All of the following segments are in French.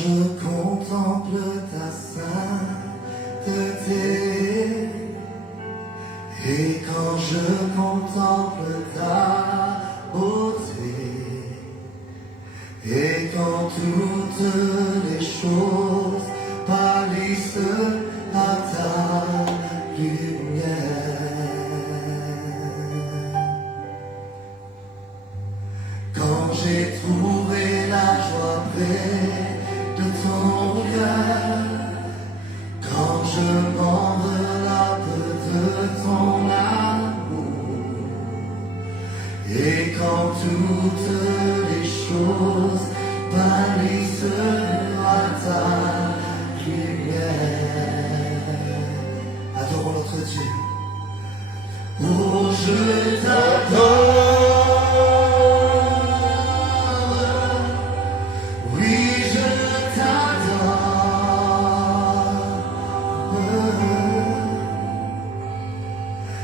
je contemple ta sainteté, et quand je contemple ta beauté, et quand toutes les choses pâlissent à ta lumière, quand j'ai trouvé la joie près de ton cœur, quand je m'enveloppe de ton amour, et quand toutes les choses pâlissent à ta lumière. Adorons notre Dieu. Oh, je t'adore. Oui, je t'adore.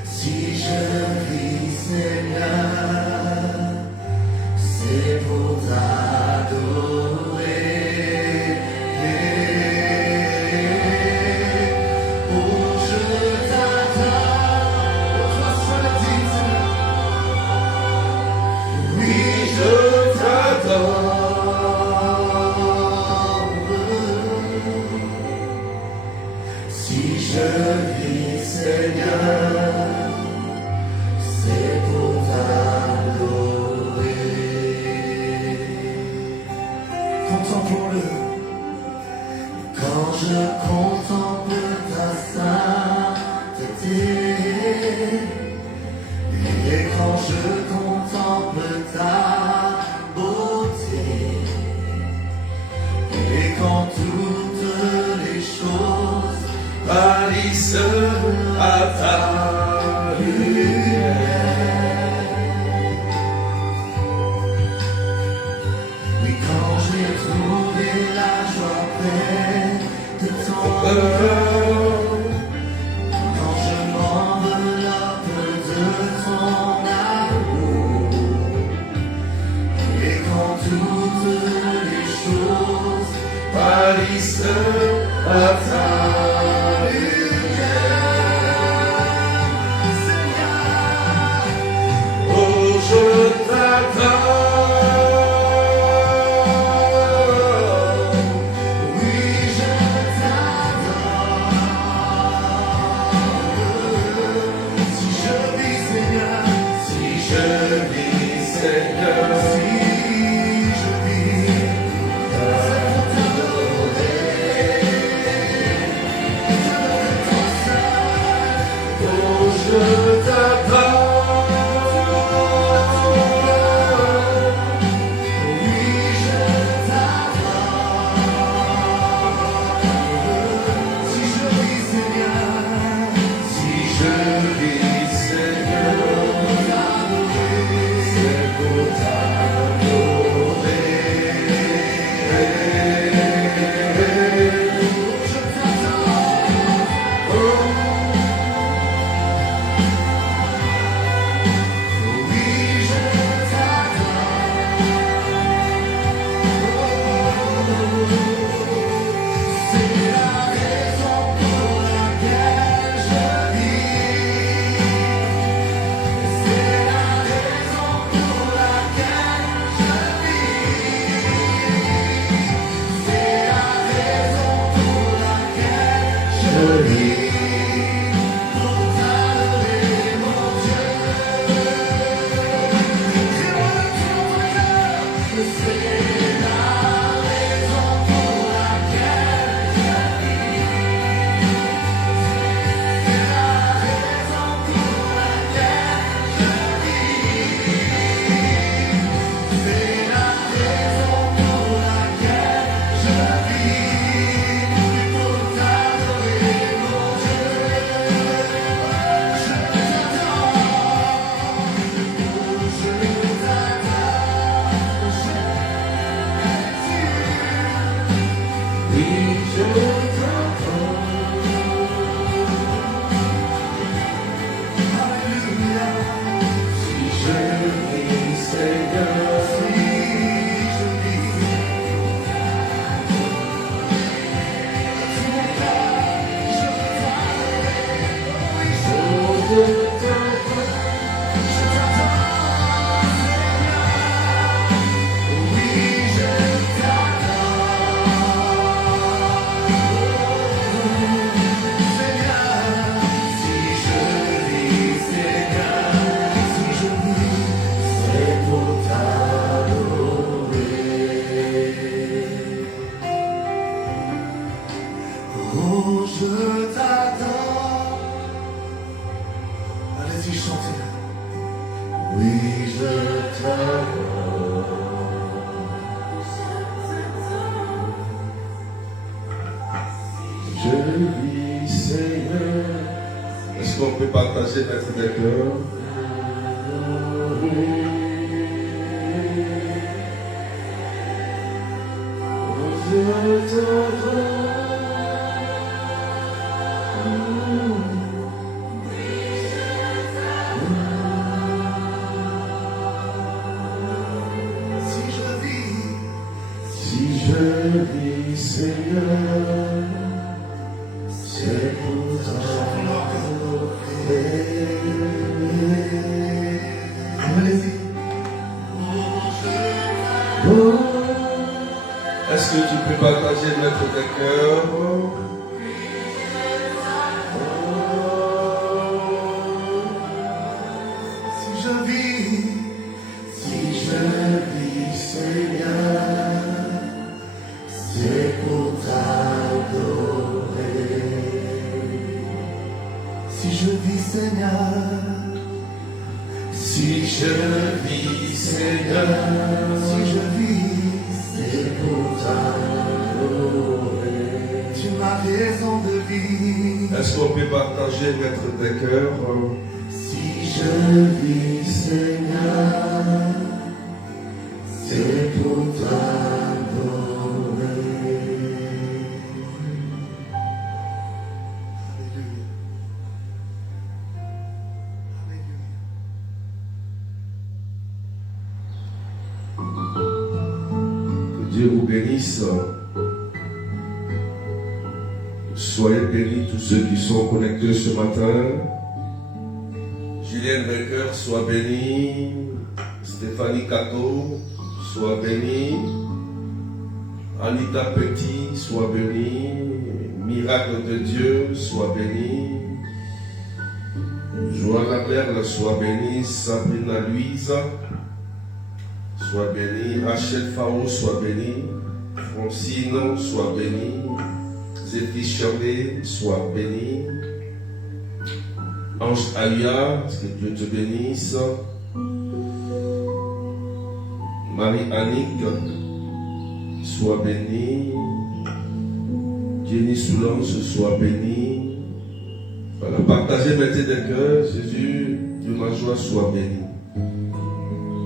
Si je vis, Seigneur, c'est pour t'adorer. Oh, je t'adore. Oh, toi seul dis, Seigneur. Oui, je t'adore. Si je vis, Seigneur, c'est pour t'adorer. Contemplons-le. Quand je contemple ta sainteté, et quand je contemple ta beauté, et quand toutes les choses pâlissent à ta lumière, oui, quand j'ai trouvé la joie près de ton cœur, quand je m'enveloppe de ton amour, et quand toutes les choses pâlissent à ta lumière, Seigneur, oh, je t'adore. Oui, je t'adore. Vas-y, chantez. Oui, je t'adore. Je vis, Seigneur. Est-ce qu'on peut partager notre cœur? Si je vis, Seigneur, c'est pour t'adorer. Est-ce que tu peux partager notre cœur? Si je vis, Seigneur, c'est pour t'adorer. Si je vis, Seigneur, si je vis, Seigneur, si je vis, c'est pour t'adorer. Tu m'as raison de vivre. Est-ce qu'on peut partager notre cœur? Si je vis, Seigneur, c'est pour t'adorer. Que Dieu vous bénisse. Soyez bénis tous ceux qui sont connectés ce matin. Julien Becker, sois béni. Stéphanie Cato, sois béni. Anita Petit, sois béni. Miracle de Dieu, sois béni. Joanna Merle, sois béni. Sabrina Louise, sois béni. Rachel Fao, sois béni. Francine, sois béni. Zéphie Chambé, sois béni. Ange Alia, que Dieu te bénisse. Marie-Annick, sois bénie. Jenny Soulance, sois bénie. Voilà, partagez mettez des cœurs. Jésus, de ma joie, sois béni.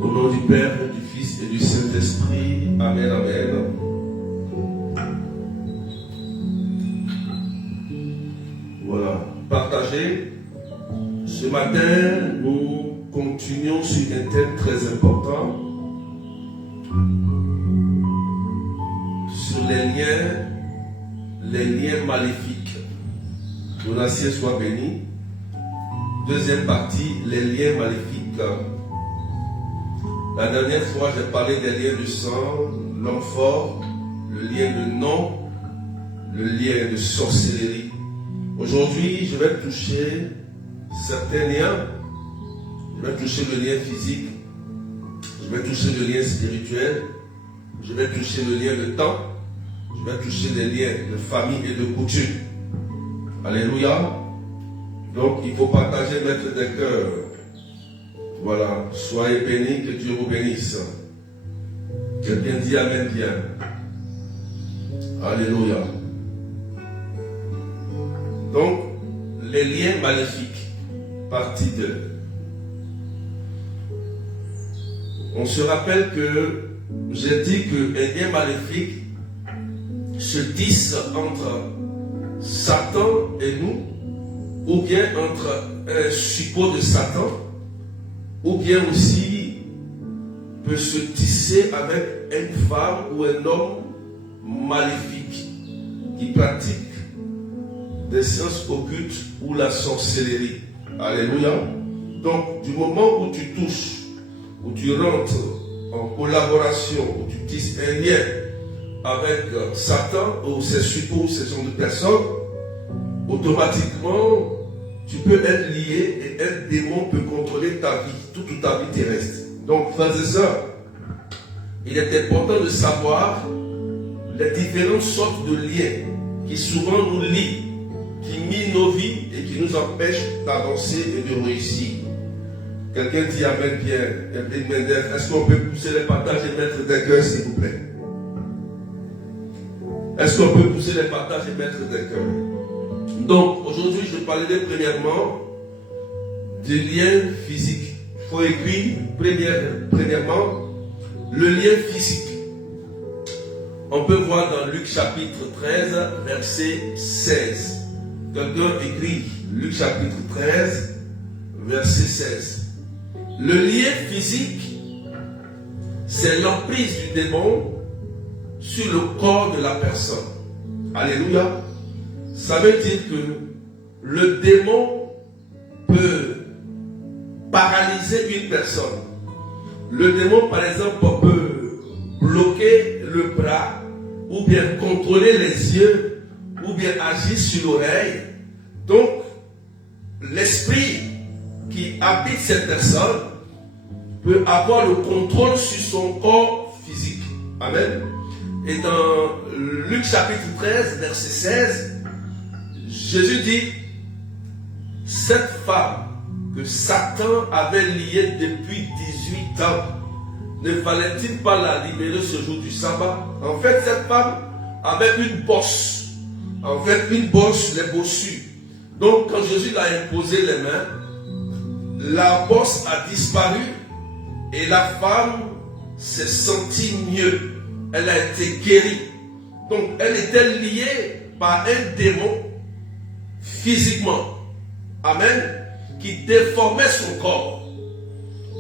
Au nom du Père, du Fils et du Saint-Esprit. Amen, amen. Voilà, partagez. Ce matin, nous continuons sur un thème très important, sur les liens maléfiques. Donatien soit béni. Deuxième partie, les liens maléfiques. La dernière fois, j'ai parlé des liens du sang, l'homme fort, le lien de nom, le lien de sorcellerie. Aujourd'hui, je vais toucher certains liens. Je vais toucher le lien physique. Je vais toucher le lien spirituel. Je vais toucher le lien de temps. Je vais toucher les liens de famille et de coutume. Alléluia. Donc, il faut partager, mettre des cœurs. Voilà. Soyez bénis, que Dieu vous bénisse. Quelqu'un dit Amen bien. Alléluia. Donc, les liens maléfiques, partie 2. On se rappelle que j'ai dit qu'un lien maléfique se tisse entre Satan et nous, ou bien entre un suppôt de Satan, ou bien aussi peut se tisser avec une femme ou un homme maléfique qui pratique des sciences occultes ou la sorcellerie. Alléluia. Donc, du moment où tu touches, où tu rentres en collaboration, où tu tisses un lien avec Satan ou ses suppôts, ces genre de personnes, automatiquement, tu peux être lié et un démon peut contrôler ta vie, toute ta vie terrestre. Donc, frères et sœurs, il est important de savoir les différentes sortes de liens qui souvent nous lient, qui minent nos vies et qui nous empêchent d'avancer et de réussir. Quelqu'un dit Amen bien. Evelyne Mendef, est-ce qu'on peut pousser les partages et mettre des cœurs, s'il vous plaît? Est-ce qu'on peut pousser les partages et mettre des cœurs? Donc, aujourd'hui, je parlerai premièrement du lien physique. Il faut écrire, premièrement, le lien physique. On peut voir dans Luc chapitre 13, verset 16. Quelqu'un écrit Luc chapitre 13, verset 16. Le lien physique, c'est l'emprise du démon sur le corps de la personne. Alléluia. Ça veut dire que le démon peut paralyser une personne. Le démon, par exemple, peut bloquer le bras, ou bien contrôler les yeux, ou bien agir sur l'oreille. Donc, l'esprit qui habite cette personne peut avoir le contrôle sur son corps physique. Amen. Et dans Luc chapitre 13, verset 16, Jésus dit, cette femme que Satan avait liée depuis 18 ans, ne fallait-il pas la libérer ce jour du sabbat? En fait, cette femme avait une bosse. En fait, une bosse, les bossus. Donc, quand Jésus l'a imposé les mains, la bosse a disparu et la femme s'est sentie mieux. Elle a été guérie. Donc, elle était liée par un démon physiquement. Amen. Qui déformait son corps.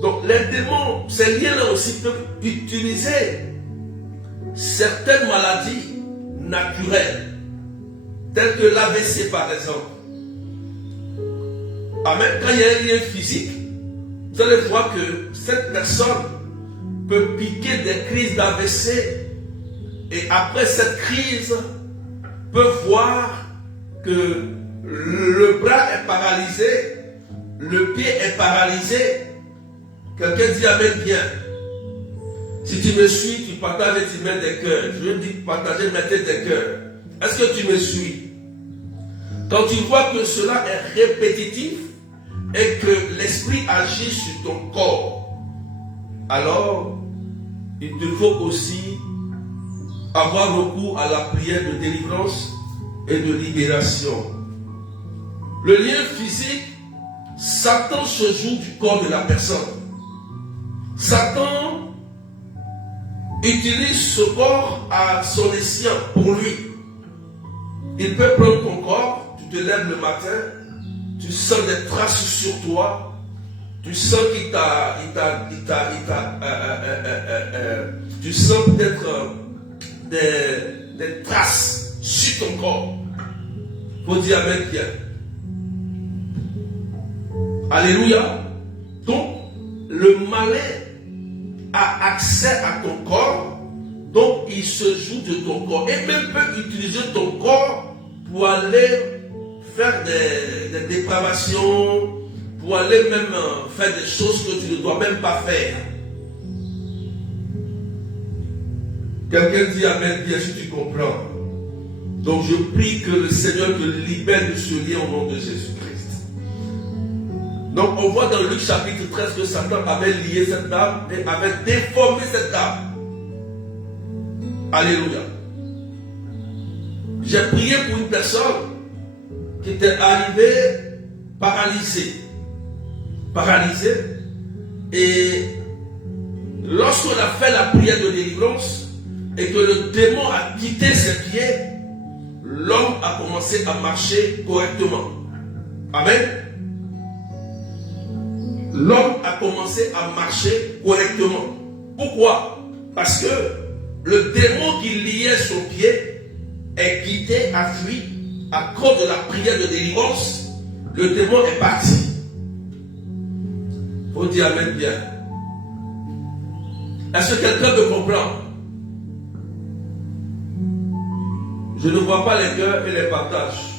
Donc, les démons, ces liens-là aussi peuvent utiliser certaines maladies naturelles, telles que l'AVC par exemple. Amen. Quand il y a un lien physique, vous allez voir que cette personne peut piquer des crises d'AVC et après cette crise, peut voir que le bras est paralysé, le pied est paralysé. Quelqu'un dit Amen bien. Si tu me suis, tu partages et tu mets des cœurs. Je veux dire partager, mettez des cœurs. Est-ce que tu me suis? Quand tu vois que cela est répétitif et que l'esprit agit sur ton corps, alors il te faut aussi avoir recours à la prière de délivrance et de libération. Le lien physique, Satan se joue du corps de la personne. Satan utilise ce corps à son escient pour lui. Il peut prendre ton corps, tu te lèves le matin, tu sens des traces sur toi, tu sens tu sens peut-être des traces sur ton corps. Il faut dire Amen bien. Alléluia. Donc, le malin a accès à ton corps, donc il se joue de ton corps et même peut utiliser ton corps pour aller faire des dépravations, pour aller même faire des choses que tu ne dois même pas faire. Quelqu'un dit Amen bien si tu comprends. Donc je prie que le Seigneur te libère de ce lien au nom de Jésus-Christ. Donc on voit dans Luc chapitre 13 que Satan avait lié cette dame et avait déformé cette dame. Alléluia. J'ai prié pour une personne qui était arrivée paralysée. Et lorsqu'on a fait la prière de délivrance et que le démon a quitté ses pieds, l'homme a commencé à marcher correctement. Amen. L'homme a commencé à marcher correctement. Pourquoi? Parce que le démon qui liait son pied est quitté, a fui à cause de la prière de délivrance. Le démon est parti. Il faut dire Amen bien. Est-ce que quelqu'un me comprend? Je ne vois pas les cœurs et les partages.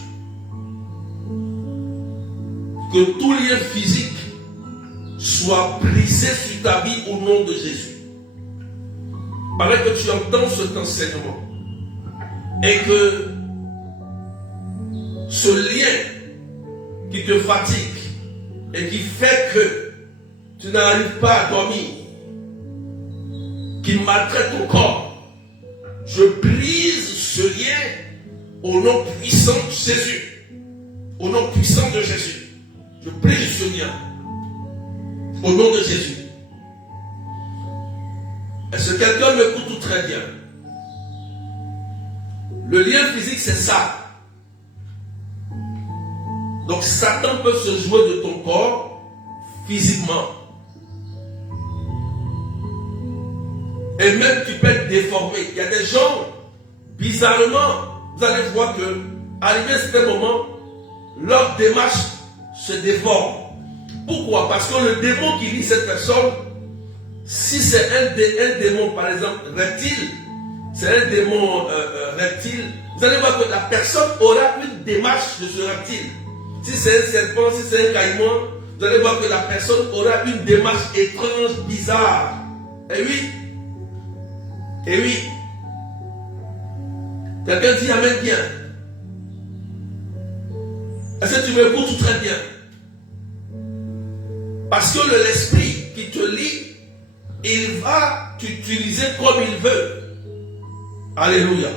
Que tout lien physique soit brisé sur ta vie au nom de Jésus. Pendant que tu entends cet enseignement et que ce lien qui te fatigue et qui fait que tu n'arrives pas à dormir, qui maltraite ton corps, je brise ce lien au nom puissant de Jésus. Au nom puissant de Jésus. Je brise ce lien. Au nom de Jésus. Est-ce que quelqu'un m'écoute tout très bien? Le lien physique, c'est ça. Donc Satan peut se jouer de ton corps physiquement. Et même tu peux être déformé. Il y a des gens, bizarrement, vous allez voir que, arrivé à ce moment, leur démarche se déforme. Pourquoi? Parce que le démon qui lit cette personne, si c'est un démon, par exemple, reptile, c'est un démon reptile, vous allez voir que la personne aura une démarche de ce reptile. Si c'est un serpent, si c'est un caïman, vous allez voir que la personne aura une démarche étrange, bizarre. Et oui. Et oui. Quelqu'un dit amen bien. Est-ce que tu m'écoutes tout très bien? Parce que l'esprit qui te lie, il va t'utiliser comme il veut. Alléluia.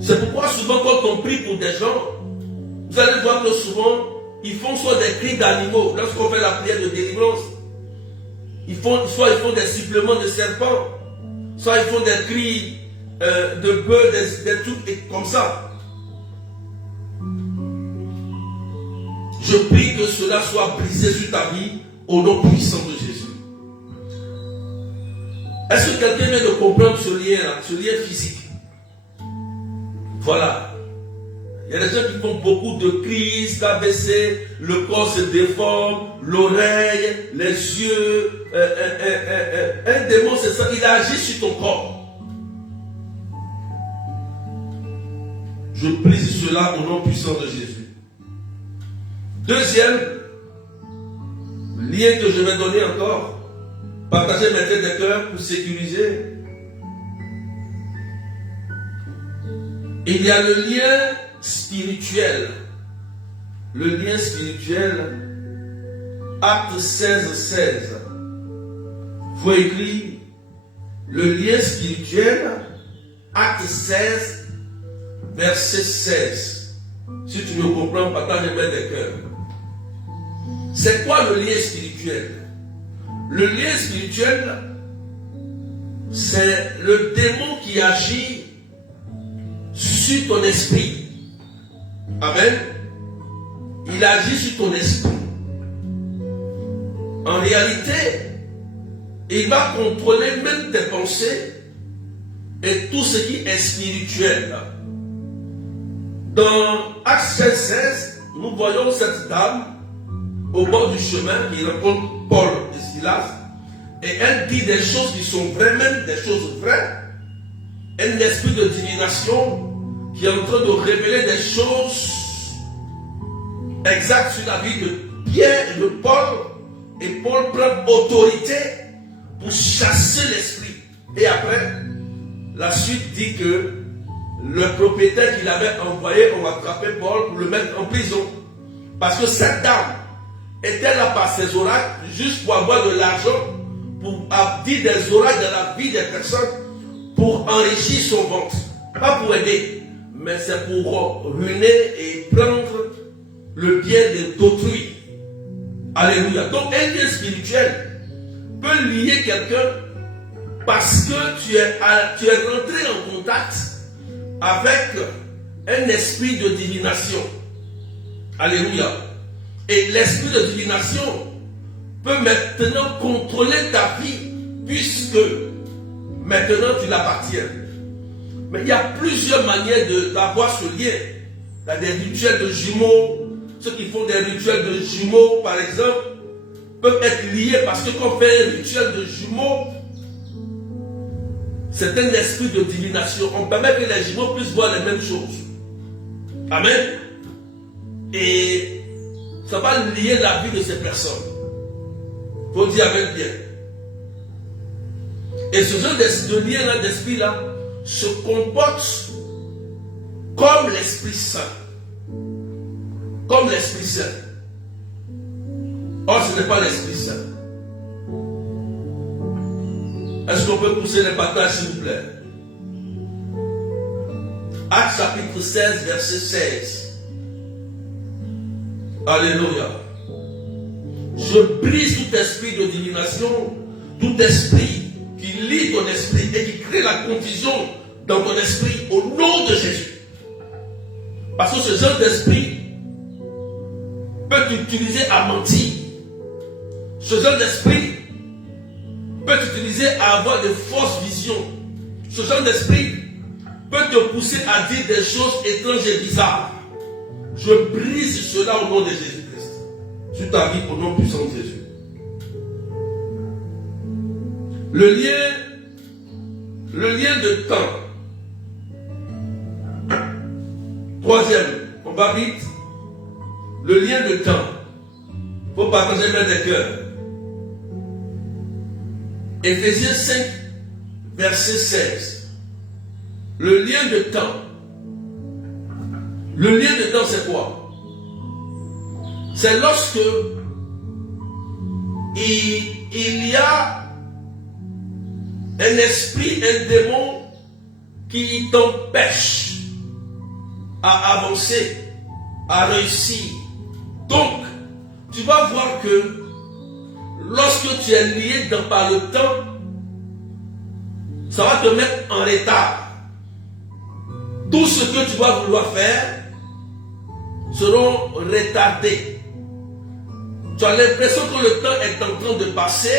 C'est pourquoi souvent quand on prie pour des gens, vous allez voir que souvent, ils font soit des cris d'animaux. Lorsqu'on fait la prière de délivrance, soit ils font des sifflements de serpents, soit ils font des cris de bœufs, des trucs comme ça. Je prie que cela soit brisé sur ta vie au nom puissant de Jésus. Est-ce que quelqu'un vient de comprendre ce lien-là, ce lien physique? Voilà. Il y a des gens qui font beaucoup de crises, d'AVC, le corps se déforme, l'oreille, les yeux. Un démon, c'est ça, il agit sur ton corps. Je brise cela au nom puissant de Jésus. Deuxième lien que je vais donner encore, partager mes têtes de cœur pour sécuriser. Il y a le lien spirituel. Le lien spirituel, acte 16. Faut écrire le lien spirituel, acte 16, verset 16. Si tu me comprends, partage mes têtes de cœur. C'est quoi le lien spirituel? Le lien spirituel, c'est le démon qui agit sur ton esprit. Amen. Il agit sur ton esprit. En réalité, il va contrôler même tes pensées et tout ce qui est spirituel. Dans Acte 16, nous voyons cette dame au bord du chemin qui rencontre Paul et Silas, et elle dit des choses qui sont vraies, même des choses vraies. Un esprit de divination qui est en train de révéler des choses exactes sur la vie de Pierre et de Paul, et Paul prend autorité pour chasser l'esprit. Et après, la suite dit que le propriétaire qu'il avait envoyé, on va attraper Paul pour le mettre en prison. Parce que cette dame était là par ses oracles, juste pour avoir de l'argent, pour dire des oracles dans la vie des personnes, pour enrichir son ventre. Pas pour aider, mais c'est pour ruiner et prendre le bien d'autrui. Alléluia. Donc un lien spirituel peut lier quelqu'un parce que tu es rentré en contact avec un esprit de divination. Alléluia. Et l'esprit de divination peut maintenant contrôler ta vie puisque maintenant tu l'appartiens. Mais il y a plusieurs manières d'avoir ce lien. Il y a des rituels de jumeaux. Ceux qui font des rituels de jumeaux, par exemple, peuvent être liés parce que quand on fait un rituel de jumeaux, c'est un esprit de divination. On permet que les jumeaux puissent voir les mêmes choses. Amen. Et ça va lier la vie de ces personnes. Il faut dire amen bien. Et ce genre de lien-là, d'esprit-là, se comporte comme l'Esprit Saint. Comme l'Esprit Saint. Or, ce n'est pas l'Esprit Saint. Est-ce qu'on peut pousser les partages, s'il vous plaît? Actes chapitre 16, verset 16. Alléluia. Je brise tout esprit de divination, tout esprit qui lie ton esprit et qui crée la confusion dans ton esprit au nom de Jésus. Parce que ce genre d'esprit peut t'utiliser à mentir. Ce genre d'esprit peut t'utiliser à avoir de fausses visions. Ce genre d'esprit peut te pousser à dire des choses étranges et bizarres. Je brise cela au nom de Jésus-Christ. Sur ta vie, au nom puissant de Jésus. Le lien de temps. Troisième, on va vite. Le lien de temps. Il faut partager main des cœurs. Éphésiens 5, verset 16. Le lien de temps. Le lien de temps, c'est quoi? C'est lorsque il y a un esprit, un démon qui t'empêche à avancer, à réussir. Donc, tu vas voir que lorsque tu es lié par le temps, ça va te mettre en retard. Tout ce que tu vas vouloir faire seront retardés. Tu as l'impression que le temps est en train de passer,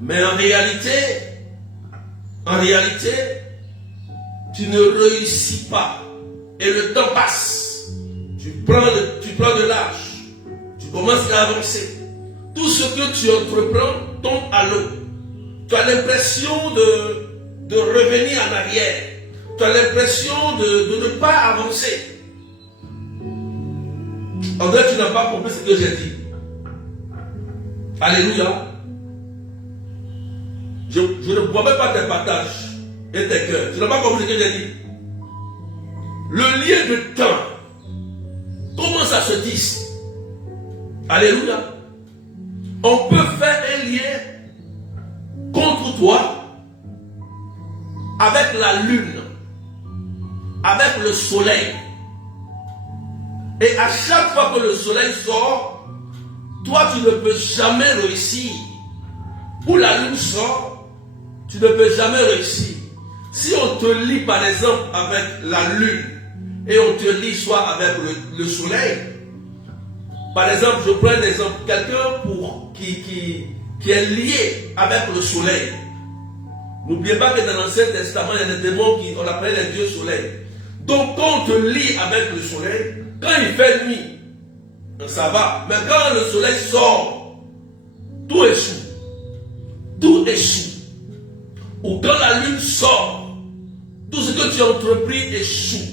mais en réalité, tu ne réussis pas. Et le temps passe. Tu prends de l'âge. Tu commences à avancer. Tout ce que tu entreprends tombe à l'eau. Tu as l'impression de revenir en arrière. Tu as l'impression de ne pas avancer. En vrai, tu n'as pas compris ce que j'ai dit. Alléluia. Je ne vois même pas tes partages et tes cœurs. Tu n'as pas compris ce que j'ai dit. Le lien de temps, comment ça se dit? Alléluia. On peut faire un lien contre toi avec la lune, avec le soleil. Et à chaque fois que le soleil sort, toi tu ne peux jamais réussir. Où la lune sort, tu ne peux jamais réussir. Si on te lie par exemple avec la lune et on te lie soit avec le soleil, par exemple, je prends un exemple, quelqu'un qui est lié avec le soleil. N'oubliez pas que dans l'Ancien Testament, il y a des démons qui on appelle les dieux soleil. Donc quand on te lie avec le soleil, quand il fait nuit, ça va. Mais quand le soleil sort, tout échoue. Tout échoue. Ou quand la lune sort, tout ce que tu as entrepris échoue.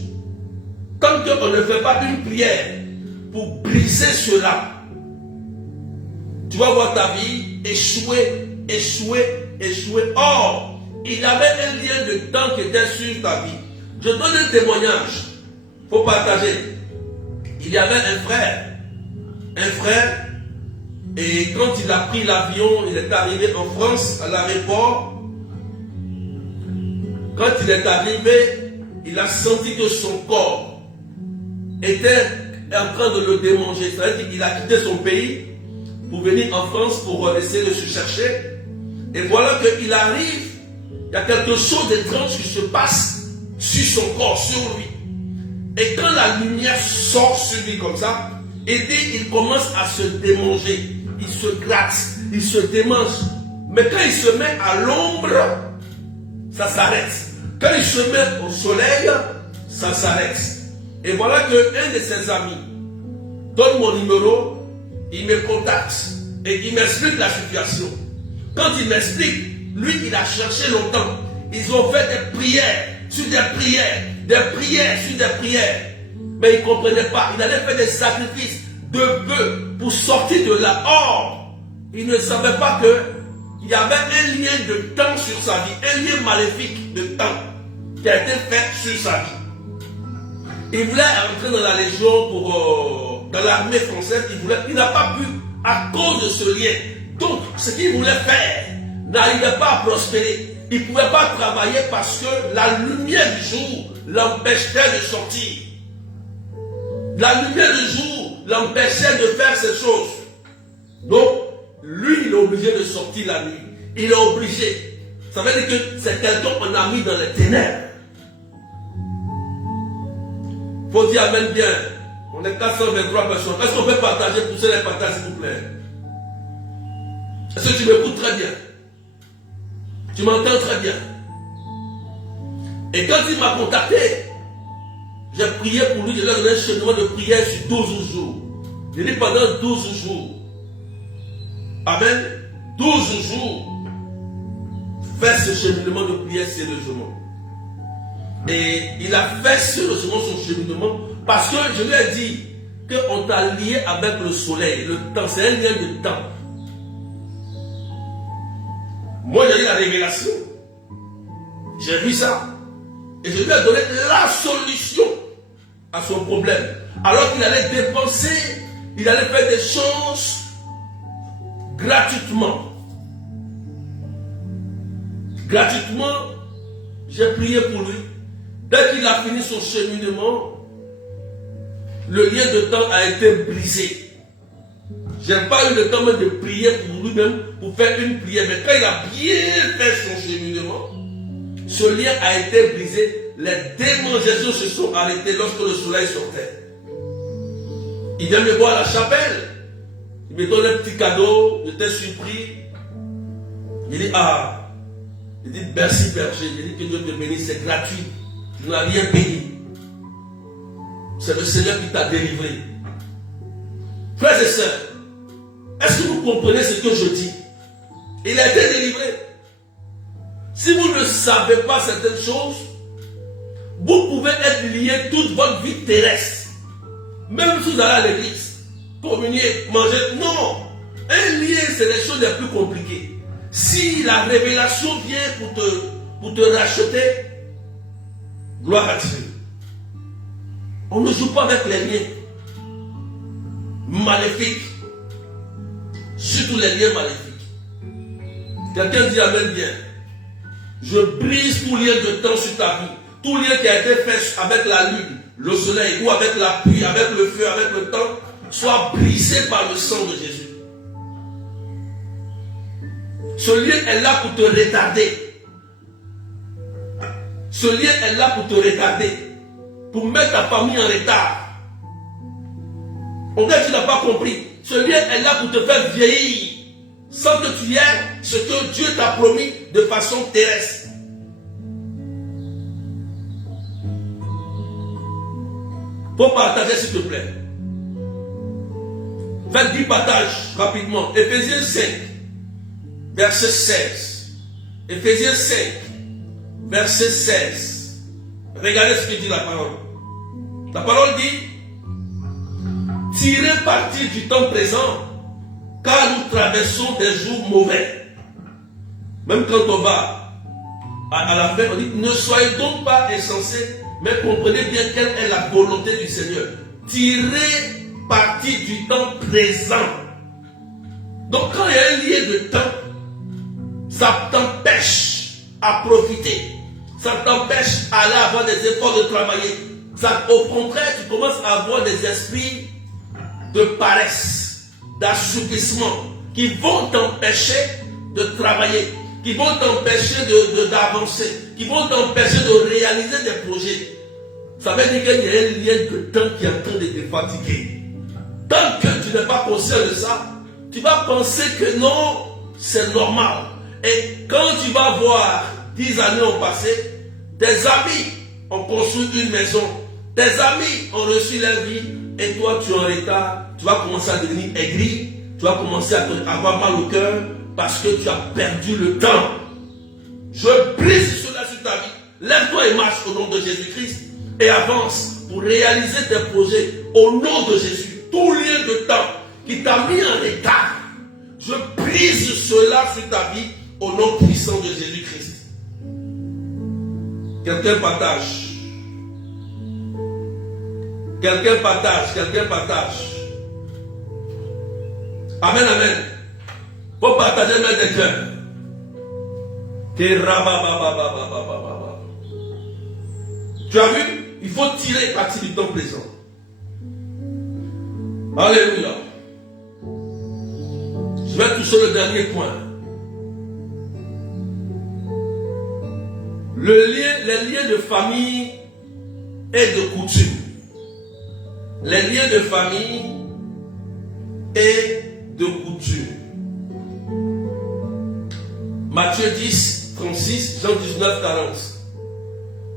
Tant qu'on ne fait pas une prière pour briser cela, tu vas voir ta vie échouer, échouer, échouer. Or, il y avait un lien de temps qui était sur ta vie. Je donne un témoignage. Il faut partager. Il y avait un frère, et quand il a pris l'avion, il est arrivé en France, à l'aéroport. Quand il est arrivé, il a senti que son corps était en train de le démanger. C'est-à-dire qu'il a quitté son pays pour venir en France pour essayer de se chercher. Et voilà qu'il arrive, il y a quelque chose d'étrange qui se passe sur son corps, sur lui. Et quand la lumière sort sur lui comme ça, et dès qu'il commence à se démanger, il se gratte, il se démange. Mais quand il se met à l'ombre, ça s'arrête. Quand il se met au soleil, ça s'arrête. Et voilà qu'un de ses amis donne mon numéro, il me contacte et il m'explique la situation. Quand il m'explique, lui il a cherché longtemps. Ils ont fait des prières sur des prières, des prières sur des prières. Mais il ne comprenait pas. Il allait faire des sacrifices de bœufs pour sortir de là. Or, il ne savait pas qu'il y avait un lien de temps sur sa vie, un lien maléfique de temps qui a été fait sur sa vie. Il voulait entrer dans la légion, dans l'armée française, il n'a pas pu à cause de ce lien. Donc, ce qu'il voulait faire n'arrivait pas à prospérer. Il ne pouvait pas travailler parce que la lumière du jour l'empêchait de sortir. La lumière du jour l'empêchait de faire ces choses. Donc, lui, il est obligé de sortir la nuit. Il est obligé. Ça veut dire que c'est quelqu'un qu'on a mis dans les ténèbres. Il faut dire amen bien. On est 423 personnes. Est-ce qu'on peut partager? Poussez les partages, s'il vous plaît. Est-ce que tu m'écoutes très bien? Tu m'entends très bien? Et quand il m'a contacté, j'ai prié pour lui. Je lui ai donné un cheminement de prière sur 12 jours. Il dit pendant 12 jours. Amen. 12 jours. Faire ce cheminement de prière sérieusement. Et il a fait sérieusement son cheminement parce que je lui ai dit qu'on t'a lié avec le soleil. Le temps, c'est un lien de temps. Moi, j'ai eu la révélation. J'ai vu ça. Et je lui ai donné la solution à son problème. Alors qu'il allait dépenser, il allait faire des choses gratuitement. Gratuitement, j'ai prié pour lui. Dès qu'il a fini son cheminement, le lien de temps a été brisé. Je n'ai pas eu le temps même de prier pour lui-même, pour faire une prière. Mais quand il a bien fait son cheminement, ce lien a été brisé. Les démangeaisons se sont arrêtées lorsque le soleil sortait. Il vient me voir à la chapelle. Il me donne un petit cadeau. J'étais surpris. Il dit, ah, il dit, merci berger. Il dit que Dieu te bénisse, c'est gratuit. Tu n'as rien payé. C'est le Seigneur qui t'a délivré. Frères et sœurs, est-ce que vous comprenez ce que je dis? Il a été délivré. Si vous ne savez pas certaines choses, vous pouvez être lié toute votre vie terrestre. Même si vous allez à l'église, communier, manger. Non. Un lien, c'est les choses les plus compliquées. Si la révélation vient pour te racheter, gloire à Dieu. On ne joue pas avec les liens maléfiques. Surtout les liens maléfiques. Quelqu'un dit amen bien. Je brise tout lien de temps sur ta vie. Tout lien qui a été fait avec la lune, le soleil, ou avec la pluie, avec le feu, avec le temps, soit brisé par le sang de Jésus. Ce lien est là pour te retarder. Ce lien est là pour te retarder. Pour mettre ta famille en retard. En fait, tu n'as pas compris. Ce lien est là pour te faire vieillir. Sans que tu aies ce que Dieu t'a promis de façon terrestre. Pour partager, s'il te plaît. Faites 10 partages rapidement. Éphésiens 5, verset 16. Éphésiens 5, verset 16. Regardez ce que dit la parole. La parole dit: tirez parti du temps présent, car nous traversons des jours mauvais. Même quand on va à la fin, on dit: ne soyez donc pas insensés, mais comprenez bien quelle est la volonté du Seigneur. Tirez parti du temps présent. Donc quand il y a un lien de temps, ça t'empêche à profiter. Ça t'empêche à aller avoir des efforts de travailler. Ça, au contraire, tu commences à avoir des esprits de paresse, d'assouplissement, qui vont t'empêcher de travailler, qui vont t'empêcher d'avancer, qui vont t'empêcher de réaliser des projets. Ça veut dire qu'il y a un lien de temps qui est en train de te fatiguer. Tant que tu n'es pas conscient de ça, tu vas penser que non, c'est normal. Et quand tu vas voir 10 années ont passé, tes amis ont construit une maison, tes amis ont reçu leur vie, et toi tu es en retard, tu vas commencer à devenir aigri, tu vas commencer à avoir mal au cœur, parce que tu as perdu le temps. Je brise cela sur ta vie. Lève-toi et marche au nom de Jésus-Christ, et avance pour réaliser tes projets au nom de Jésus. Tout lien de temps qui t'a mis en retard, je brise cela sur ta vie au nom puissant de Jésus-Christ. Quelqu'un partage. Quelqu'un partage. Quelqu'un partage. Amen, amen. Faut partager même des cœurs. Tu as vu? Il faut tirer parti du temps présent. Alléluia. Je vais toucher le dernier point. Les liens de famille et de coutume. Les liens de famille et de coutume. Matthieu 10, 36, Jean 19, 40.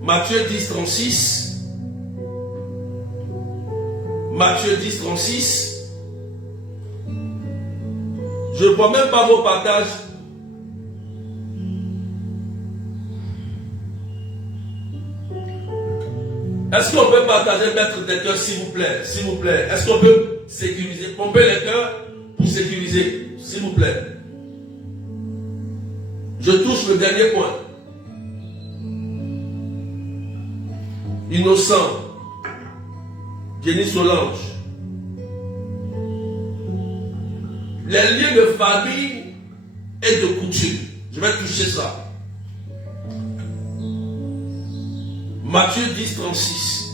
Matthieu 10, 36. Matthieu 10, 36. Je ne vois même pas vos partages. Est-ce qu'on peut partager, mettre des cœurs, s'il vous plaît? S'il vous plaît. Est-ce qu'on peut sécuriser, pomper les cœurs pour sécuriser? S'il vous plaît. Je touche le dernier point. Innocent. Jenny Solange. Les liens de famille et de coutume. Je vais toucher ça. Matthieu 10, 36.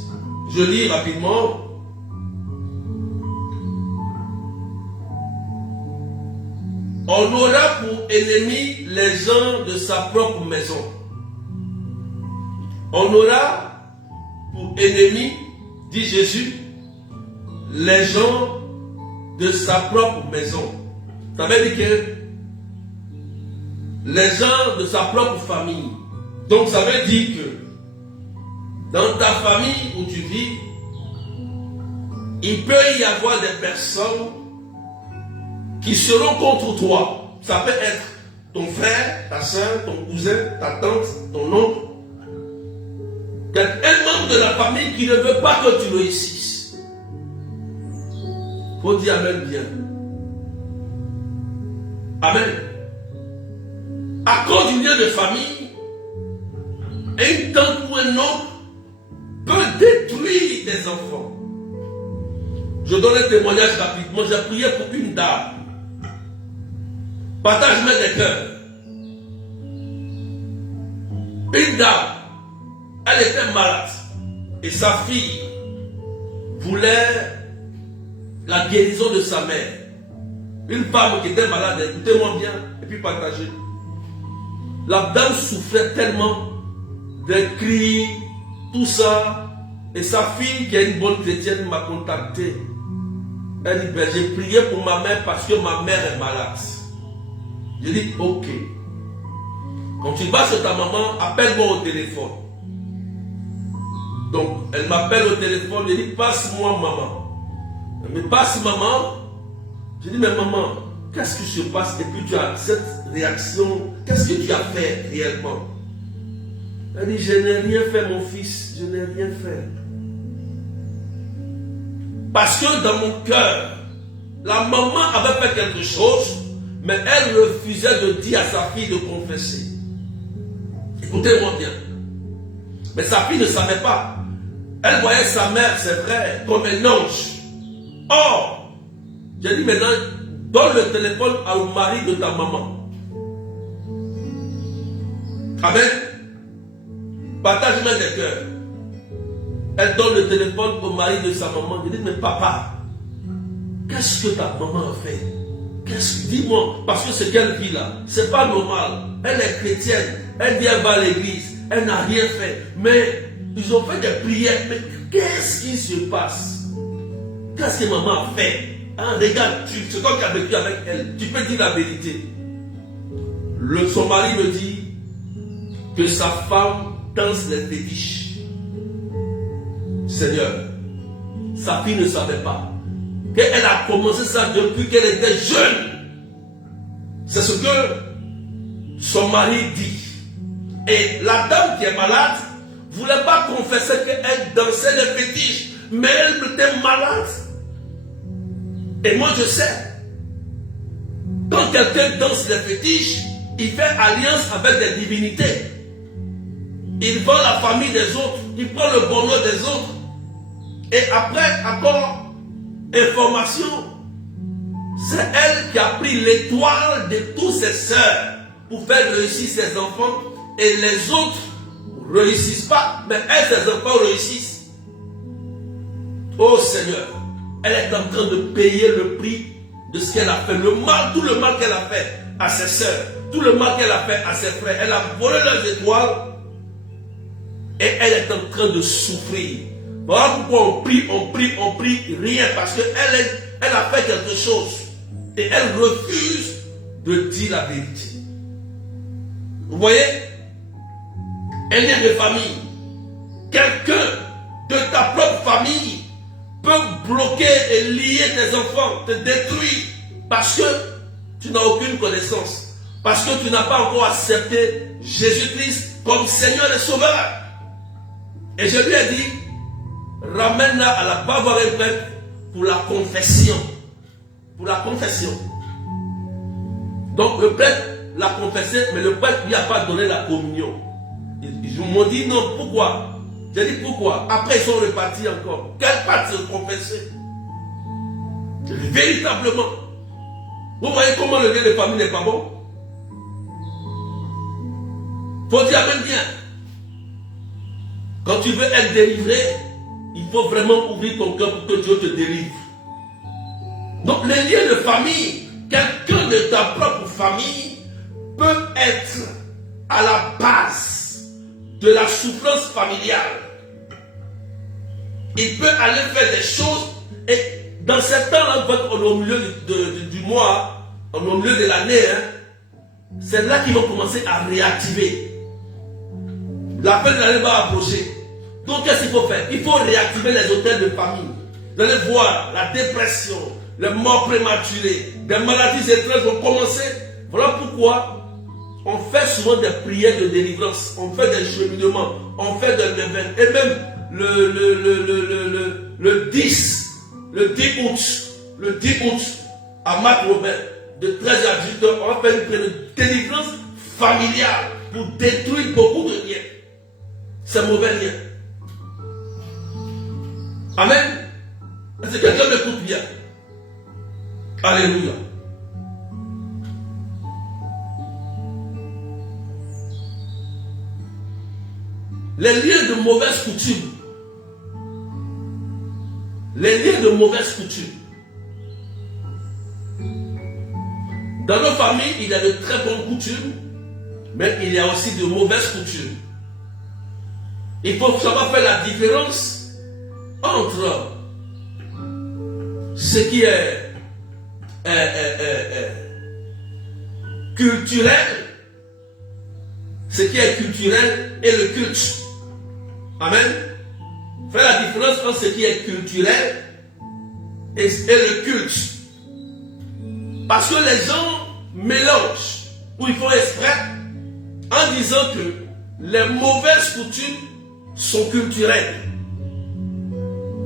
Je lis rapidement. On aura pour ennemis les gens de sa propre maison. On aura pour ennemis, dit Jésus, les gens de sa propre maison. Ça veut dire que les gens de sa propre famille. Donc ça veut dire que dans ta famille où tu vis, il peut y avoir des personnes qui seront contre toi. Ça peut être ton frère, ta soeur, ton cousin, ta tante, ton oncle. Un membre de la famille qui ne veut pas que tu réussisses. Faut dire Amen bien. Amen. À cause du lien de famille, une tante ou un oncle peut détruire des enfants. Je donne un témoignage rapidement. J'ai prié pour une dame. Partage-moi des cœurs. Une dame, elle était malade. Et sa fille voulait la guérison de sa mère. Une femme qui était malade, écoutez-moi bien, et puis partagez. La dame souffrait tellement des cris, tout ça. Et sa fille, qui est une bonne chrétienne, m'a contacté. Elle dit, ben, j'ai prié pour ma mère parce que ma mère est malade. J'ai dit, ok. Quand tu vas chez ta maman, appelle-moi au téléphone. Donc, elle m'appelle au téléphone, elle dit, passe-moi maman. Elle me passe maman. J'ai dit, mais maman, qu'est-ce qui se passe? Et puis tu as cette réaction, qu'est-ce que tu as fait réellement? Elle dit, je n'ai rien fait mon fils, je n'ai rien fait. Parce que dans mon cœur, la maman avait fait quelque chose, mais elle refusait de dire à sa fille de confesser. Écoutez-moi bien. Mais sa fille ne savait pas. Elle voyait sa mère, c'est vrai, comme un ange. Or, j'ai dit maintenant, donne le téléphone au mari de ta maman. Amen. Partage-moi des cœurs. Elle donne le téléphone au mari de sa maman. Je dis, mais papa, qu'est-ce que ta maman a fait? Dis-moi, parce que ce qu'elle vit là, c'est pas normal. Elle est chrétienne, elle vient voir l'église, elle n'a rien fait. Mais ils ont fait des prières. Mais qu'est-ce qui se passe? Qu'est-ce que maman a fait? Hein, regarde, c'est toi qui as vécu avec elle. Tu peux dire la vérité. Son mari me dit que sa femme danse les fétiches. Seigneur, sa fille ne savait pas qu'elle a commencé ça depuis qu'elle était jeune. C'est ce que son mari dit. Et la dame qui est malade ne voulait pas confesser qu'elle dansait les fétiches, mais elle était malade. Et moi je sais, quand quelqu'un danse les fétiches, il fait alliance avec des divinités. Il vend la famille des autres, il prend le bonheur des autres. Et après, encore, information, c'est elle qui a pris l'étoile de toutes ses sœurs pour faire réussir ses enfants, et les autres ne réussissent pas, mais elle, ses enfants réussissent. Oh Seigneur, elle est en train de payer le prix de ce qu'elle a fait, le mal, tout le mal qu'elle a fait à ses sœurs, tout le mal qu'elle a fait à ses frères. Elle a volé leurs étoiles et elle est en train de souffrir. Voilà pourquoi on prie, rien, parce qu'elle a fait quelque chose et elle refuse de dire la vérité. Vous voyez, un lien de famille, quelqu'un de ta propre famille peut bloquer et lier tes enfants, te détruire, parce que tu n'as aucune connaissance, parce que tu n'as pas encore accepté Jésus-Christ comme Seigneur et Sauveur. Et je lui ai dit, ramène-la à la pas voir un prêtre pour la confession. Pour la confession. Donc le prêtre l'a confessé, mais le prêtre ne lui a pas donné la communion. Ils m'ont dit non, pourquoi? J'ai dit pourquoi? Après ils sont repartis encore. Quelle part se confesser? Véritablement. Vous voyez comment le lien de famille n'est pas bon? Faut dire même bien. Quand tu veux être délivré, il faut vraiment ouvrir ton cœur pour que Dieu te délivre. Donc les liens de famille, quelqu'un de ta propre famille peut être à la base de la souffrance familiale. Il peut aller faire des choses et dans ces temps-là, on est au milieu du mois, on est au milieu de l'année, c'est là qu'ils vont commencer à réactiver. La fin de l'année va approcher. Donc qu'est-ce qu'il faut faire? Il faut réactiver les hôtels de famille. Vous allez voir la dépression, les morts prématurées, des maladies étranges vont commencer. Voilà pourquoi on fait souvent des prières de délivrance, on fait des cheminements, on fait des levains. Et même le 10 août, à Marc-Robert, de 13 à 18 heures, on va faire une délivrance familiale pour détruire beaucoup de liens. C'est mauvais lien. Amen. Est-ce que quelqu'un m'écoute bien? Alléluia. Les liens de mauvaise coutume. Les liens de mauvaise coutume. Dans nos familles, il y a de très bonnes coutumes, mais il y a aussi de mauvaises coutumes. Il faut savoir faire la différence entre ce qui est culturel, et le culte. Amen. Faire la différence entre ce qui est culturel et le culte. Parce que les gens mélangent, ou ils font exprès, en disant que les mauvaises coutumes sont culturelles.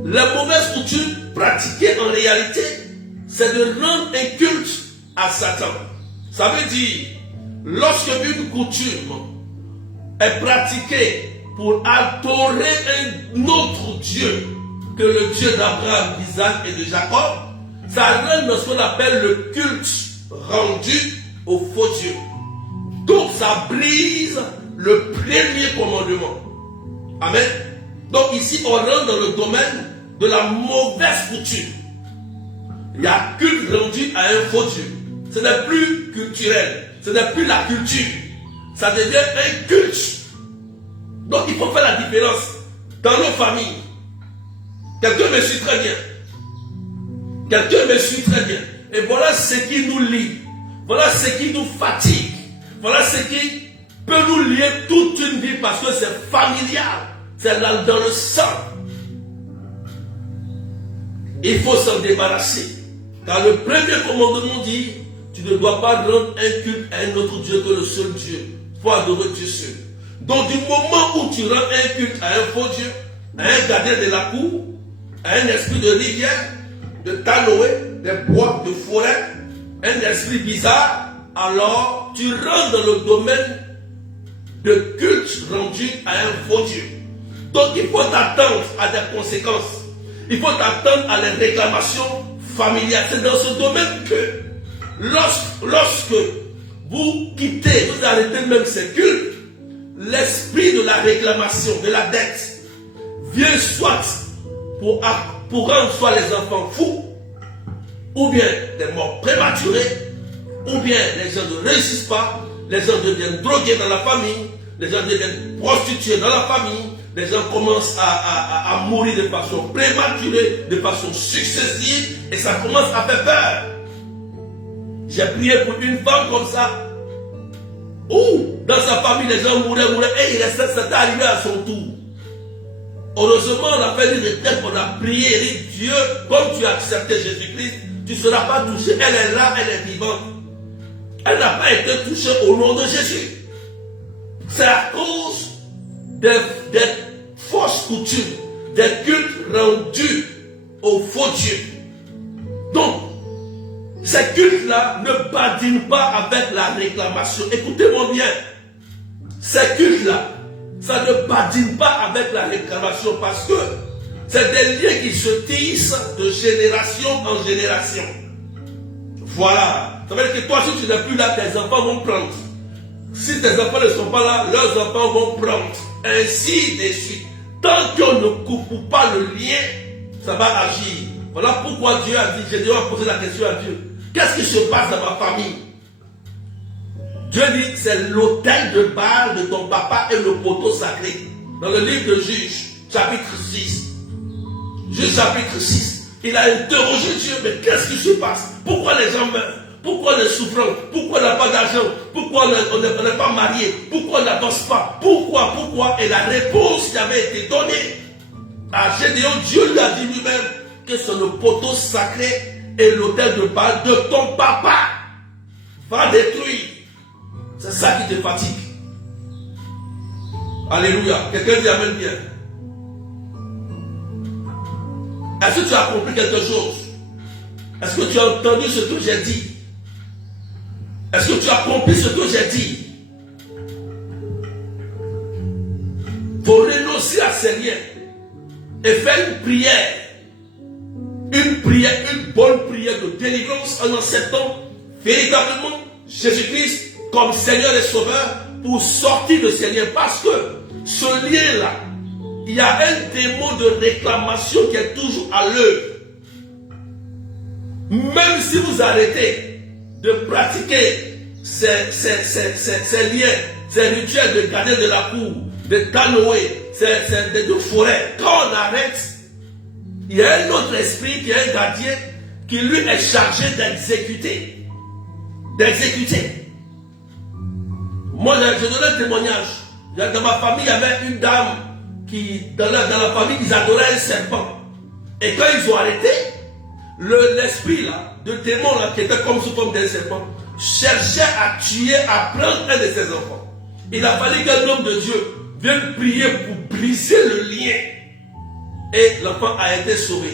Les mauvaises coutumes pratiquées en réalité, c'est de rendre un culte à Satan. Ça veut dire, lorsque une coutume est pratiquée pour adorer un autre Dieu que le Dieu d'Abraham, d'Isaac et de Jacob, ça rend ce qu'on appelle le culte rendu au faux Dieu. Donc ça brise le premier commandement. Amen. Donc ici on rentre dans le domaine de la mauvaise coutume. Il y a culte rendu à un faux Dieu. Ce n'est plus culturel. Ce n'est plus la culture. Ça devient un culte. Donc il faut faire la différence dans nos familles. Quelqu'un me suit très bien. Quelqu'un me suit très bien. Et voilà ce qui nous lie. Voilà ce qui nous fatigue. Voilà ce qui peut nous lier toute une vie parce que c'est familial. C'est dans le sang. Il faut s'en débarrasser. Car le premier commandement dit, tu ne dois pas rendre un culte à un autre Dieu que le seul Dieu. Il faut adorer Dieu seul. Donc du moment où tu rends un culte à un faux Dieu, à un gardien de la cour, à un esprit de rivière, de tanoé, de bois, de forêt, un esprit bizarre, alors tu rentres dans le domaine de culte rendu à un faux Dieu. Donc il faut t'attendre à des conséquences. Il faut t'attendre à les réclamations familial. C'est dans ce domaine que lorsque vous quittez, vous arrêtez même ces cultes, l'esprit de la réclamation, de la dette, vient soit pour rendre soit les enfants fous, ou bien des morts prématurés, ou bien les gens ne réussissent pas, les gens deviennent drogués dans la famille, les gens deviennent prostitués dans la famille, les gens commencent à mourir de façon prématurée, de façon successive, et ça commence à faire peur. J'ai prié pour une femme comme ça, où dans sa famille les gens mouraient, et il restait, c'était arrivé à son tour. Heureusement, on a fait une retraite, on a prié, et dit Dieu, comme tu as accepté Jésus-Christ, tu ne seras pas touché. Elle est là, elle est vivante. Elle n'a pas été touchée au nom de Jésus. C'est à cause des fausses coutumes, des cultes rendus aux faux dieux. Donc, ces cultes-là ne badinent pas avec la réclamation. Écoutez-moi bien. Ces cultes-là, ça ne badine pas avec la réclamation parce que c'est des liens qui se tissent de génération en génération. Voilà. Ça veut dire que toi, si tu n'es plus là, tes enfants vont prendre. Si tes enfants ne sont pas là, leurs enfants vont prendre. Ainsi de suite. Tant qu'on ne coupe pas le lien, ça va agir. Voilà pourquoi Dieu a dit, j'ai déjà posé la question à Dieu. Qu'est-ce qui se passe dans ma famille? Dieu dit, c'est l'autel de Baal de ton papa et le poteau sacré. Dans le livre de Juge, chapitre 6. Juge chapitre 6. Il a interrogé Dieu, mais qu'est-ce qui se passe? Pourquoi les gens meurent? Pourquoi les souffrants? Pourquoi on n'a pas d'argent? Pourquoi on n'est pas marié? Pourquoi on n'avance pas? Pourquoi? Et la réponse qui avait été donnée à Gédéon, Dieu lui a dit lui-même que c'est le poteau sacré et l'autel de Baal de ton papa va détruire. C'est ça qui te fatigue. Alléluia. Quelqu'un dit amen bien. Est-ce que tu as compris quelque chose? Est-ce que tu as entendu ce que j'ai dit? Est-ce que tu as compris ce que j'ai dit? Il faut renoncer à ces liens et faire une prière. Une bonne prière de délivrance en acceptant véritablement Jésus-Christ comme Seigneur et Sauveur pour sortir de ces liens. Parce que ce lien-là, il y a un démon de réclamation qui est toujours à l'œuvre. Même si vous arrêtez de pratiquer ces liens, ces rituels de gardien de la cour, de canoë, de forêt, quand on arrête, il y a un autre esprit qui est un gardien qui lui est chargé d'exécuter. Moi, je donne un témoignage. Dans ma famille, il y avait une dame qui, dans la famille, ils adoraient un serpent. Et quand ils ont arrêté, l'esprit là, de démon là, qui était comme sous forme d'un serpent, cherchait à tuer, à prendre un de ses enfants. Il a fallu qu'un homme de Dieu vienne prier pour briser le lien. Et l'enfant a été sauvé.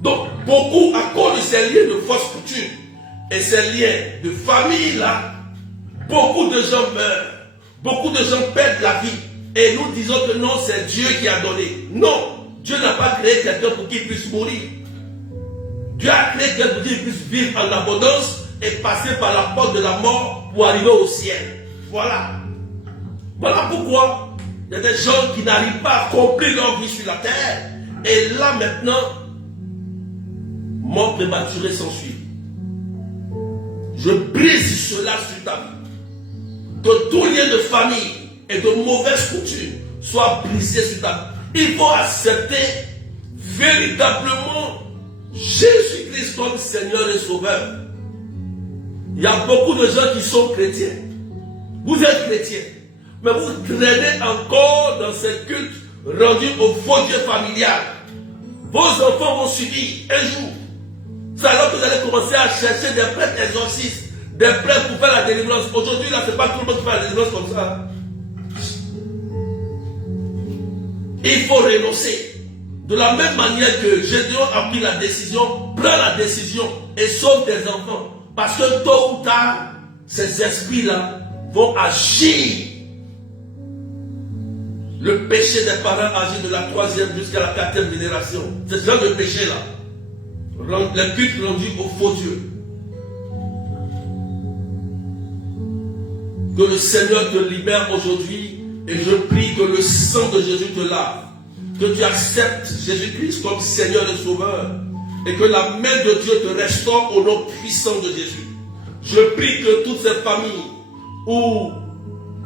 Donc, beaucoup, à cause de ces liens de fausses coutumes et ces liens de famille là, beaucoup de gens meurent. Beaucoup de gens perdent la vie. Et nous disons que non, c'est Dieu qui a donné. Non, Dieu n'a pas créé quelqu'un pour qu'il puisse mourir. Dieu a créé quelqu'un pour qu'il puisse vivre en abondance et passer par la porte de la mort pour arriver au ciel. Voilà. Voilà pourquoi il y a des gens qui n'arrivent pas à accomplir leur vie sur la terre. Et là maintenant, mort prématurée s'ensuit. Je brise cela sur ta vie. Que tout lien de famille et de mauvaises coutumes soit brisé sur ta vie. Il faut accepter véritablement Jésus-Christ comme Seigneur et Sauveur. Il y a beaucoup de gens qui sont chrétiens. Vous êtes chrétiens, mais vous traînez encore dans ces cultes rendus au faux Dieu familial. Vos enfants vont subir un jour. C'est alors que vous allez commencer à chercher des prêtres exorcistes, des prêtres pour faire la délivrance. Aujourd'hui, là, ce n'est pas tout le monde qui fait la délivrance comme ça. Il faut renoncer. De la même manière que Gédéon a pris la décision, prends la décision et sauve tes enfants. Parce que tôt ou tard, ces esprits-là vont agir. Le péché des parents agit de la 3e jusqu'à la 4e génération. C'est ce genre de péché-là. les cultes rendus au faux Dieu. Que le Seigneur te libère aujourd'hui et je prie que le sang de Jésus te lave. Que tu acceptes Jésus-Christ comme Seigneur et Sauveur et que la main de Dieu te restaure au nom puissant de Jésus. Je prie que toutes ces familles où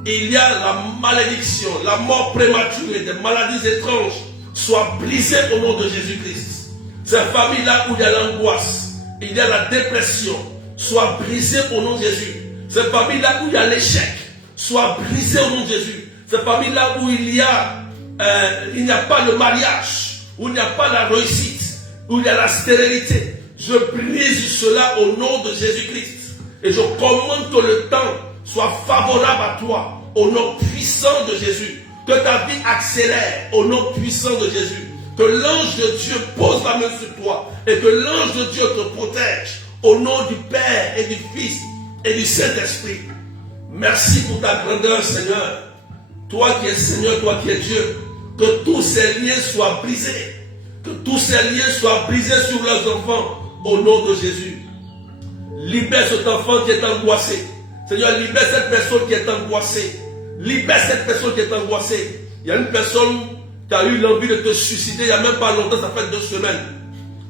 il y a la malédiction, la mort prématurée, des maladies étranges soient brisées au nom de Jésus-Christ. Ces familles-là où il y a l'angoisse, il y a la dépression, soient brisées au nom de Jésus. Ces familles-là où il y a l'échec, soient brisées au nom de Jésus. Ces familles-là où il n'y a pas de mariage, où il n'y a pas la réussite, où il y a la stérilité, je brise cela au nom de Jésus-Christ. Et je commande que le temps soit favorable à toi, au nom puissant de Jésus. Que ta vie accélère, au nom puissant de Jésus. Que l'ange de Dieu pose la main sur toi et que l'ange de Dieu te protège, au nom du Père et du Fils et du Saint-Esprit. Merci pour ta grandeur, Seigneur. Toi qui es Seigneur, toi qui es Dieu. Que tous ces liens soient brisés. Que tous ces liens soient brisés sur leurs enfants, au nom de Jésus. Libère cet enfant qui est angoissé. Seigneur, libère cette personne qui est angoissée. Libère cette personne qui est angoissée. Il y a une personne qui a eu l'envie de te suicider il n'y a même pas longtemps, ça fait 2 semaines.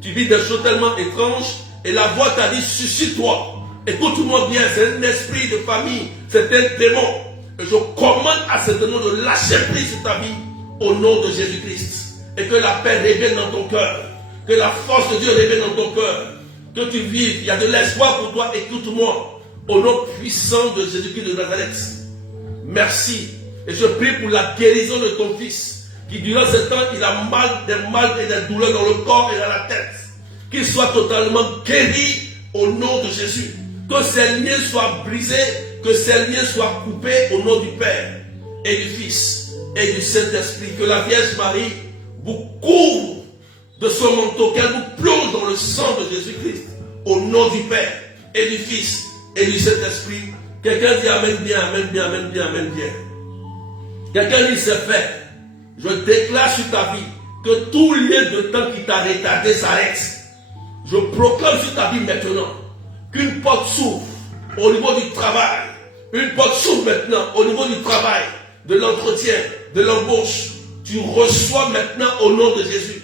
Tu vis des choses tellement étranges et la voix t'a dit suicide-toi. Écoute-moi bien, c'est un esprit de famille, c'est un démon. Et je commande à ce démon de lâcher prise sur ta vie au nom de Jésus-Christ. Et que la paix revienne dans ton cœur. Que la force de Dieu revienne dans ton cœur. Que tu vives, il y a de l'espoir pour toi, écoute-moi. Au nom puissant de Jésus-Christ de Nazareth. Merci. Et je prie pour la guérison de ton fils. Qui durant ce temps, il a des mal et des douleurs dans le corps et dans la tête. Qu'il soit totalement guéri au nom de Jésus. Que ses liens soient brisés. Que ses liens soient coupés au nom du Père et du Fils et du Saint-Esprit. Que la Vierge Marie vous couvre de son manteau. Qu'elle vous plonge dans le sang de Jésus-Christ. Au nom du Père et du Fils et du Saint-Esprit. Quelqu'un dit Amen bien, Amen bien, Amen bien, Amen bien. Quelqu'un dit c'est fait. Je déclare sur ta vie que tout lien de temps qui t'a retardé s'arrête. Je proclame sur ta vie maintenant qu'une porte s'ouvre au niveau du travail. Une porte s'ouvre maintenant au niveau du travail, de l'entretien, de l'embauche. Tu reçois maintenant au nom de Jésus.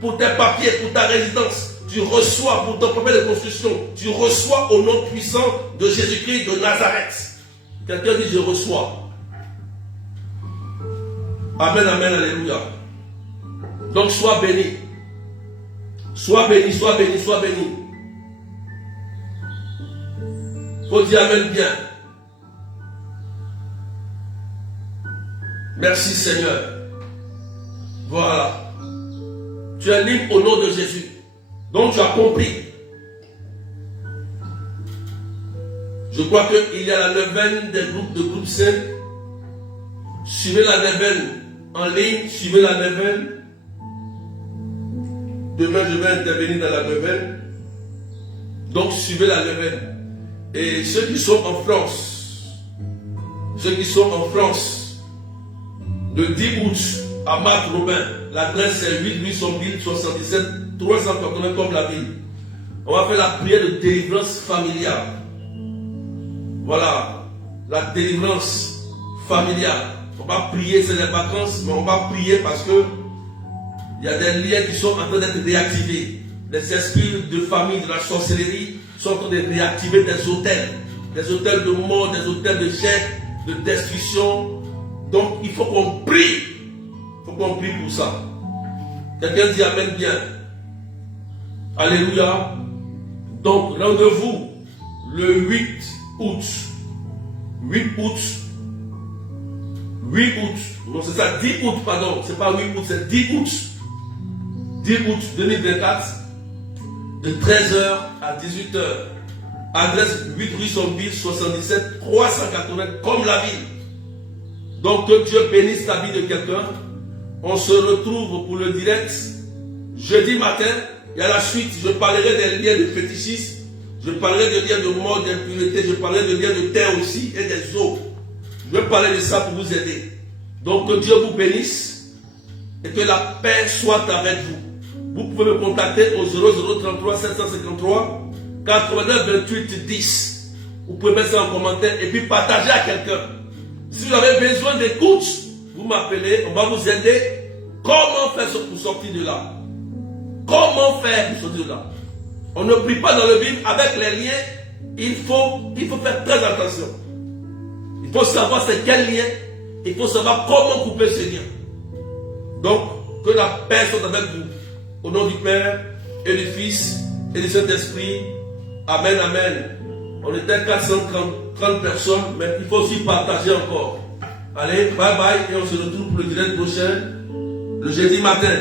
Pour tes papiers, pour ta résidence. Tu reçois pour ton papier de construction. Tu reçois au nom puissant de Jésus-Christ de Nazareth. Quelqu'un dit je reçois. Amen, amen, alléluia. Donc sois béni. Sois béni, sois béni, sois béni. Faut dire amen bien. Merci Seigneur. Voilà. Tu es libre au nom de Jésus. Donc tu as compris. Je crois qu'il y a la neuvaine des groupes de groupe 5. Suivez la neuvaine en ligne, suivez la neuvaine. Demain je vais intervenir dans la neuvaine. Donc suivez la neuvaine. Et ceux qui sont en France, le 10 août à Marc Robin, l'adresse est 8 rue Sombille 77 380 comme la ville. On va faire la prière de délivrance familiale. Voilà, la délivrance familiale. On va prier, c'est les vacances, mais on va prier parce que il y a des liens qui sont en train d'être réactivés. Les esprits de famille, de la sorcellerie sont en train de réactiver des hôtels de mort, des hôtels de jet, de destruction. Donc il faut qu'on prie. Il faut qu'on prie pour ça. Quelqu'un dit amen bien. Alléluia. Donc rendez-vous le 8 août. 8 août. 8 août. Non, c'est ça, 10 août, pardon. C'est pas 8 août, c'est 10 août. 10 août 2024. De 13h à 18h. Adresse 8 rue Sombille 77 380 comme la ville. Donc que Dieu bénisse la vie de quelqu'un. On se retrouve pour le direct jeudi matin. Et à la suite, je parlerai des liens de fétichisme. Je parlerai des liens de mort, d'impureté. Je parlerai des liens de terre aussi et des eaux. Je vais parler de ça pour vous aider. Donc que Dieu vous bénisse et que la paix soit avec vous. vous pouvez me contacter au 0033 753 89 28 10. Vous pouvez mettre ça en commentaire et puis partager à quelqu'un. Si vous avez besoin d'écoute, vous m'appelez, on va vous aider. Comment faire pour sortir de là? Comment faire pour sortir de là? On ne prie pas dans le Bible avec les liens. Il faut faire très attention. Il faut savoir c'est quel lien. Il faut savoir comment couper ces liens. Donc, que la paix soit avec vous. Au nom du Père et du Fils et du Saint-Esprit. Amen, amen. On était 430 personnes, mais il faut aussi partager encore. Allez, bye bye et on se retrouve pour le direct prochain, le jeudi matin.